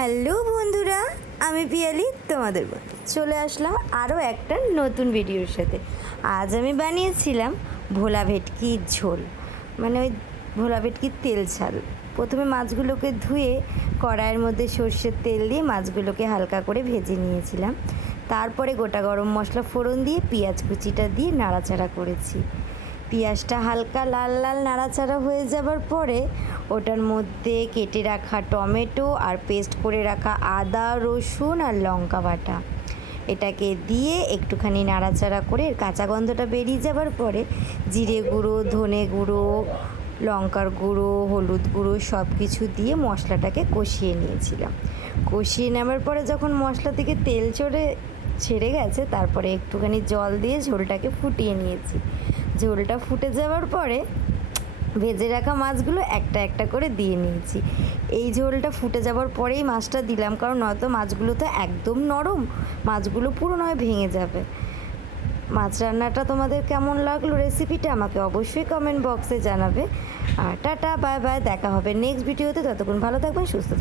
Hello বন্ধুরা, আমি পিয়ালি তোমাদের বন্ধু চলে আসলাম আরও একটা নতুন ভিডিওর সাথে। আজ আমি বানিয়েছিলাম ভোলা ভেটকির ঝোল, মানে ওই ভোলা ভেটকির তেল ঝাল। প্রথমে মাছগুলোকে ধুয়ে কড়াইয়ের মধ্যে সর্ষের তেল দিয়ে মাছগুলোকে হালকা করে ভেজে নিয়েছিলাম। তারপরে গোটা গরম মশলা ফোড়ন দিয়ে পেঁয়াজ কুচিটা দিয়ে নাড়াচাড়া করেছি। পেঁয়াজটা হালকা লাল লাল নাড়াচাড়া হয়ে যাবার পরে ওটার মধ্যে কেটে রাখা টমেটো আর পেস্ট করে রাখা আদা রসুন আর লঙ্কা বাটা এটাকে দিয়ে একটুখানি নাড়াচাড়া করে কাঁচা গন্ধটা বেরিয়ে যাবার পরে জিরে গুঁড়ো, ধনে গুঁড়ো, লঙ্কার গুঁড়ো, হলুদ গুঁড়ো সব কিছু দিয়ে মশলাটাকে কষিয়ে নিয়েছিলাম। কষিয়ে নেওয়ার পরে যখন মশলা থেকে তেল ছেড়ে গেছে, তারপরে একটুখানি জল দিয়ে ঝোলটাকে ফুটিয়ে নিয়েছি। ঝোলটা ফুটে যাওয়ার পরে ভেজে রাখা মাছগুলো একটা একটা করে দিয়ে নিয়েছি। এই ঝোলটা ফুটে যাওয়ার পরেই মাছটা দিলাম, কারণ নয়তো মাছগুলো তো একদম নরম, মাছগুলো পুরো নয় ভেঙে যাবে। মাছ রান্নাটা তোমাদের কেমন লাগলো রেসিপিটা আমাকে অবশ্যই কমেন্ট বক্সে জানাবে। আর টাটা, বাই বাই, দেখা হবে নেক্সট ভিডিওতে। ততক্ষণ ভালো থাকবেন, সুস্থ থাকবেন।